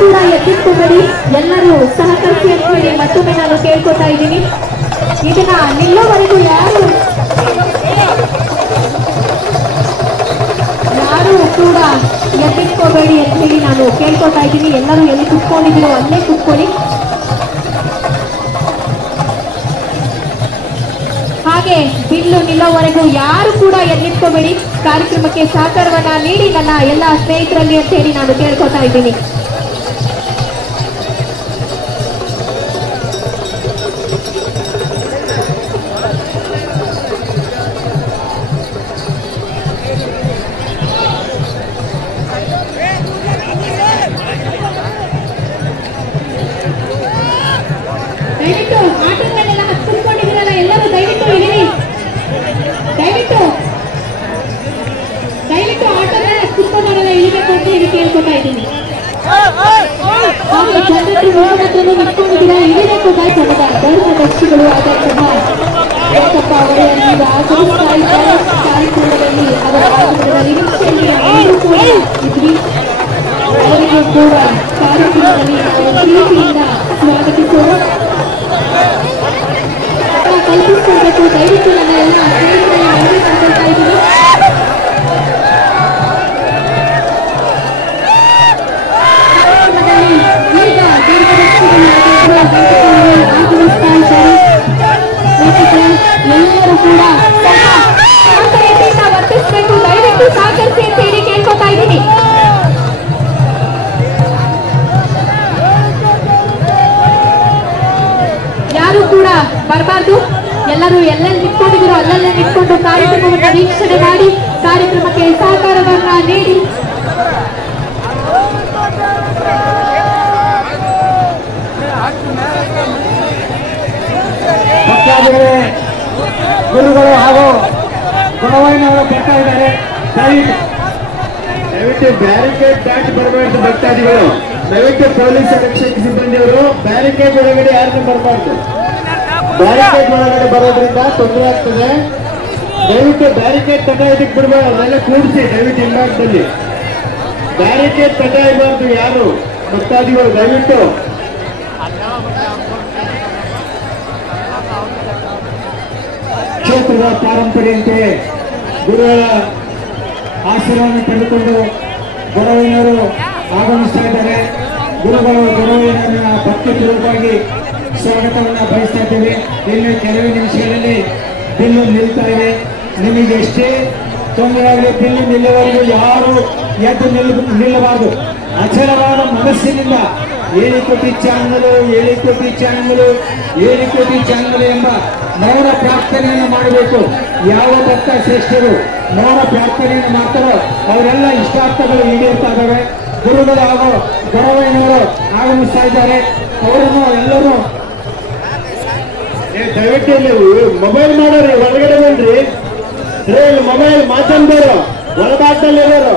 ಕೂಡ ಎದ್ದಿಟ್ಕೋಬೇಡಿ, ಎಲ್ಲರೂ ಸಹಕರಿಸಿ ಅಂತ ಹೇಳಿ ಮತ್ತೊಮ್ಮೆ ನಾನು ಕೇಳ್ಕೊತಾ ಇದ್ದೀನಿ. ಇದನ್ನ ನಿಲ್ಲೋವರೆಗೂ ಯಾರು ಕೂಡ ಎದ್ದಿಟ್ಕೋಬೇಡಿ ಅಂತ ಹೇಳಿ ನಾನು ಕೇಳ್ಕೊತಾ ಇದ್ದೀನಿ. ಎಲ್ಲರೂ ಎಲ್ಲಿ ಕುತ್ಕೊಂಡಿದ್ದೀರೋ ಅಲ್ಲೇ ಕುತ್ಕೊಳ್ಳಿ. ಹಾಗೆ ಬಿಲ್ಲು ನಿಲ್ಲೋವರೆಗೂ ಯಾರು ಕೂಡ ಎದ್ದಿಟ್ಕೋಬೇಡಿ. ಕಾರ್ಯಕ್ರಮಕ್ಕೆ ಸಹಕಾರವನ್ನ ನೀಡಿ ನನ್ನ ಎಲ್ಲ ಸ್ನೇಹಿತರಲ್ಲಿ ಅಂತ ಹೇಳಿ ನಾನು ಕೇಳ್ಕೊತಾ ಇದ್ದೀನಿ. ದಯವಿಟ್ಟು ಆಟೋಗಳನ್ನೆಲ್ಲ ಹತ್ಕೊಂಡಿದ್ದೀರಲ್ಲ, ಎಲ್ಲರೂ ದಯವಿಟ್ಟು ಇಳಿರಿ. ದಯವಿಟ್ಟು ಆಟೋಗಳನ್ನ ಕುತ್ಕೊಂಡವರೆಲ್ಲ ಇಳಿಬೇಕು ಅಂತ ಹೇಳಿ ಕೇಳ್ಕೊತಾ ಇದ್ದೀನಿ. ಹಾಗೆ ಜನರು ಹತ್ರನೂ ನಿಂತ್ಕೊಂಡಿದ್ದೀರಾ, ಇಳಿಬೇಕು ದಯವಿಟ್ಟು. ಧರ್ಮ ಪಕ್ಷಿಗಳು ಆದಂತಹ ಯಾಕಪ್ಪ ಅವರನ್ನು ಆಗಮಿಸ್ತಾ ಇದ್ದಾರೆ ಕಾರ್ಯಕ್ರಮದಲ್ಲಿ. ಅವರ ಆಗಮನದ ನಿರೀಕ್ಷೆಯಲ್ಲಿ ಎಲ್ಲರೂ ಕೂಡ ಇದ್ರಿ. ಅವರಿಗೂ ಕೂಡ ಕಾರ್ಯಕ್ರಮದಲ್ಲಿ ನಾವು ಪ್ರೀತಿಯಿಂದ ಸ್ವಾಗತಿಸೋಣ, ಕಲ್ಪಿಸಿಕೊಳ್ಬೇಕು. ದಯವಿಟ್ಟು ನನ್ನ ಎಲ್ಲ ಸ್ನೇಹಿತರಲ್ಲಿ ಮನವಿ ಮಾಡ್ಕೊಳ್ತಾ ಇದ್ದೀನಿ. ಕಾರ್ಯಕ್ರಮದಲ್ಲಿ ಈಗ ಆಗಮಿಸ್ತಾ ಇದ್ದಾರೆ. ಎಲ್ಲರೂ ಕೂಡ ಸಹಕಾರಿಯಿಂದ ವರ್ತಿಸಬೇಕು. ದಯವಿಟ್ಟು ಸಹಕರಿಸಿ ಅಂತ ಹೇಳಿ ಕೇಳ್ಕೊತಾ ಇದ್ದೀನಿ. ಯಾರು ಕೂಡ ಬರಬಾರ್ದು. ಎಲ್ಲರೂ ಎಲ್ಲೆಲ್ಲಿ ನಿಂತ್ಕೊಂಡಿದ್ದೀರೋ ಅಲ್ಲಲ್ಲೇ ನಿಂತ್ಕೊಂಡು ಕಾರ್ಯಕ್ರಮವನ್ನು ವೀಕ್ಷಣೆ ಮಾಡಿ ಕಾರ್ಯಕ್ರಮಕ್ಕೆ ಸಹಕಾರವನ್ನ ನೀಡಿ. ಗುರುಗಳು ಹಾಗೂ ಗುಣವೈನವರು ಬರ್ತಾ ಇದ್ದಾರೆ. ದಯವಿಟ್ಟು ಬ್ಯಾರಿಕೇಡ್ ದಾಟಿ ಬರಬಾರ್ದು ಭಕ್ತಾದಿಗಳು. ದಯವಿಟ್ಟು ಪೊಲೀಸ್ ರಕ್ಷಕ ಸಿಬ್ಬಂದಿಯವರು ಬ್ಯಾರಿಕೇಡ್ ಒಳಗಡೆ ಯಾರನ್ನು ಬರಬಾರ್ದು. ಬ್ಯಾರಿಕೇಡ್ ಒಳಗಡೆ ಬರೋದ್ರಿಂದ ತೊಂದರೆ ಆಗ್ತದೆ. ದಯವಿಟ್ಟು ಬ್ಯಾರಿಕೇಡ್ ತಡ ಇದಕ್ಕೆ ಬಿಡಬಾರ್ದು, ಅದೆಲ್ಲ ಕೂಡಿಸಿ ದಯವಿಟ್ಟು ಹಿಂಭಾಗದಲ್ಲಿ ಬ್ಯಾರಿಕೇಡ್ ತಡ ಇರಬಾರ್ದು. ಯಾರು ಭಕ್ತಾದಿಗಳು ದಯವಿಟ್ಟು ಕ್ಷೇತ್ರದ ಪಾರಂಪರ್ಯಂತೆ ಗುರುಗಳ ಆಶೀರ್ವಾದ ಪಡೆದುಕೊಂಡು ಗುರುವಿನರು ಆಗಮಿಸ್ತಾ ಇದ್ದಾರೆ. ಗುರುಗಳು ಗುರುವಿನ ಭಕ್ತಿಪೂರ್ವಕವಾಗಿ ಸ್ವಾಗತವನ್ನು ಬಯಸ್ತಾ ಇದ್ದೇವೆ. ಇನ್ನು ಕೆಲವೇ ನಿಮಿಷಗಳಲ್ಲಿ ಬಿಲ್ಲು ನಿಲ್ತಾ ಇದೆ. ನಿಮಗೆ ಎಷ್ಟೇ ತೊಂದರೆ ಆಗಲಿ ಬಿಲ್ಲು ನಿಲ್ಲುವವರೆಗೂ ಯಾರು ಎದ್ದು ನಿಲ್ಲಬಾರದು. ಅಚಲವಾದ ಮನಸ್ಸಿನಿಂದ ಏಳಿಕೋಟಿ ಚಾಂಗಲು ಏಳಿಕೋಟಿ ಚಾಂಗಲು ಏಳಿಕೋಟಿ ಚಾಂಗಲು ಎಂಬ ಮೌನ ಪ್ರಾರ್ಥನೆಯನ್ನು ಮಾಡಬೇಕು. ಯಾವ ಭಕ್ತ ಶ್ರೇಷ್ಠರು ಮೌನ ಪ್ರಾರ್ಥನೆಯನ್ನು ಮಾಡ್ತಾರೋ ಅವರೆಲ್ಲ ಇಷ್ಟಾರ್ಥಗಳು ಈಡೇರ್ತಾ ಇದ್ದಾವೆ. ಗುರುಗಳು ಹಾಗೂ ಗೊರವಯ್ಯನವರು ಆಗಮಿಸ್ತಾ ಇದ್ದಾರೆ. ಅವರನ್ನು ಎಲ್ಲರೂ ದಯವಿಟ್ಟು ಮೊಬೈಲ್ ಮಾಡೋರಿ ಹೊರಗಡೆ ಬನ್ರಿ. ಮೊಬೈಲ್ ಮಾಧ್ಯಮದವರು ಒಳಭಾಗದಲ್ಲಿ ಇರೋರು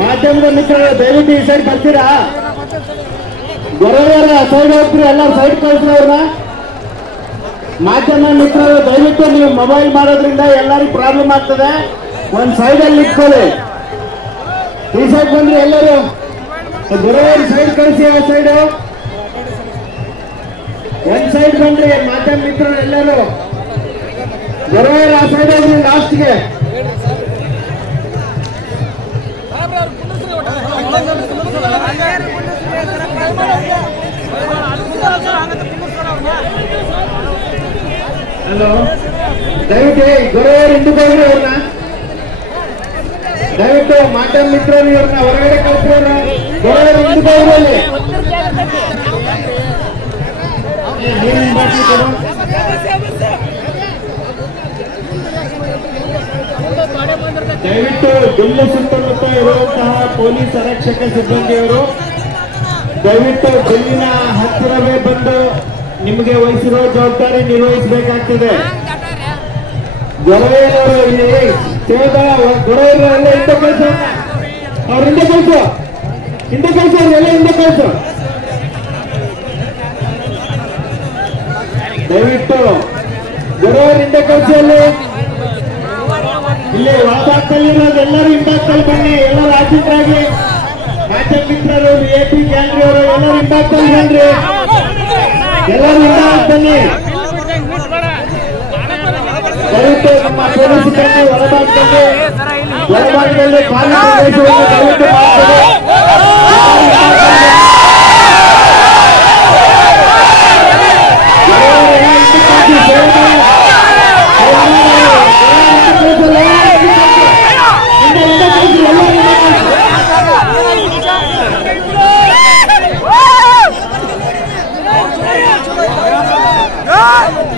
ಮಾಧ್ಯಮದ ಮಿತ್ರರು ದಯವಿಟ್ಟು ಈ ಸೈಡ್ ಬರ್ತೀರಾ? ಗೊರವಯ್ಯರ ಸೈಡ್ ಹೋಗ್ತೀರಿ, ಎಲ್ಲ ಸೈಡ್ ಕಳಿಸ್ರಿ ಅವ್ರನ್ನ. ಮಾಧ್ಯಮ ಮಿತ್ರರು ದಯವಿಟ್ಟು ನೀವು ಮೊಬೈಲ್ ಮಾಡೋದ್ರಿಂದ ಎಲ್ಲರಿಗೂ ಪ್ರಾಬ್ಲಮ್ ಆಗ್ತದೆ. ಒಂದ್ ಸೈಡಲ್ಲಿ ಇಟ್ಕೊಳ್ಳಿ. ಈ ಸೈಡ್ ಬಂದ್ರಿ ಎಲ್ಲರೂ. ಗೊರವಯ್ಯರ ಸೈಡ್ ಕಳಿಸಿ, ಆ ಸೈಡು ಒಂದ್ ಸೈಡ್ ಬಂದ್ರಿ. ಮಾಧ್ಯಮ ಮಿತ್ರರು ಎಲ್ಲರೂ ಗೊರವಯ್ಯರ ಆ ಸೈಡ್ ಹೋಗ್ರಿ ಲಾಸ್ಟ್ಗೆ. ಹಲೋ, ದಯವಿಟ್ಟು ಗೊರವಯ್ಯರು ಹಿಂದಕ್ಕೆ ಹೋಗ್ರಿ. ಅವ್ರನ್ನ ದಯವಿಟ್ಟು ಮಾಧ್ಯಮ ಮಿತ್ರರು ಇವ್ರನ್ನ ಹೊರಗಡೆ ಕಳಿಸ್ರಿ. ಗೊರವಯ್ಯರು ಹಿಂದಕ್ಕೆ ಹೋಗ್ರಿ. ಅಲ್ಲಿ ದಯವಿಟ್ಟು ಬಿಲ್ಲು ಸುತ್ತಮುತ್ತ ಇರುವಂತಹ ಪೊಲೀಸ್ ಆರಕ್ಷಕ ಸಿಬ್ಬಂದಿಯವರು ದಯವಿಟ್ಟು ಬಿಲ್ಲಿನ ಹತ್ತಿರವೇ ಬಂದು ನಿಮಗೆ ವಹಿಸಿರೋ ಜವಾಬ್ದಾರಿ ನಿರ್ವಹಿಸಬೇಕಾಗ್ತದೆ. ಗೊರವಯ್ಯನವರು ಇಲ್ಲಿ ಗೊರವಯ್ಯರೆಲ್ಲ ಹಿಂದೆ ಕಳಿಸ, ಅವ್ರ ಹಿಂದೆ ಕಳಿಸು, ಹಿಂದೆ ಕಳಿಸು, ಅವ್ರೆಲ್ಲ ಹಿಂದೆ ಕಳಿಸು. ದಯವಿಟ್ಟು ಗೊರವಯ್ಯರ ಹಿಂದೆ ಕಳಿಸಿ. ಅಲ್ಲಿ ಇಲ್ಲಿ ಒಳಭಾಗದಲ್ಲಿರೋದು ಎಲ್ಲರೂ ಹಿಂಭಾಗದಲ್ಲಿ ಬನ್ನಿ. ಎಲ್ಲರೂ ಆಚೆಂದ್ರಾಗಿ ಮಾಜ ಮಿತ್ರರು ಎಪಿ ಗ್ಯಾಂಗ್ರಿ ಅವರು ಎಲ್ಲರೂ ಹಿಂದಾಗ್ತಲ್ಲಿ ಬನ್ರಿ, ಎಲ್ಲರೂ ಹಿಂದಾಗ್ ಬನ್ನಿ. ದಯವಿಟ್ಟು ನಮ್ಮ ಪೊಲೀಸ್ ಸಿಬ್ಬಂದಿ ಹೊರಭಾಗದಲ್ಲಿ ಖಾಲಿ ಪ್ರದೇಶವನ್ನು ದಯವಿಟ್ಟು ಮಾಡ್ತಾರೆ.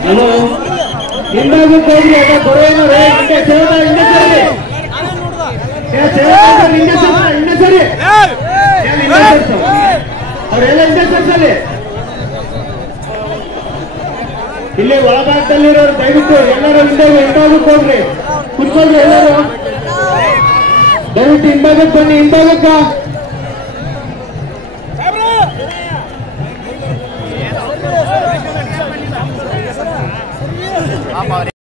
ಹಲೋ, ಹಿಂದಾಗುತ್ತೆ ಹೋಗ್ರಿ, ಅದ ಬರೋನು ರೇ ಹಿಂದೆ ಸೇವದ ಹಿಂದೆ ಸೇರಿ ಹಿಂದೆ ಸರಿ ಅವರೆಲ್ಲ ಹಿಂದೆ ಸೇರ್ಸಲಿ. ಇಲ್ಲಿ ಒಳಭಾಗದಲ್ಲಿರೋರು ದಯವಿಟ್ಟು ಎಲ್ಲರೂ ಹಿಂದಾಗಕ್ಕೆ ಹೋಗ್ರಿ, ಕುತ್ಕೊಳ್ರಿ ಎಲ್ಲರೂ ದಯವಿಟ್ಟು ಹಿಂದಾಗಕ್ಕೆ ಬನ್ನಿ. ಹಿಂದಾಗಕ್ಕ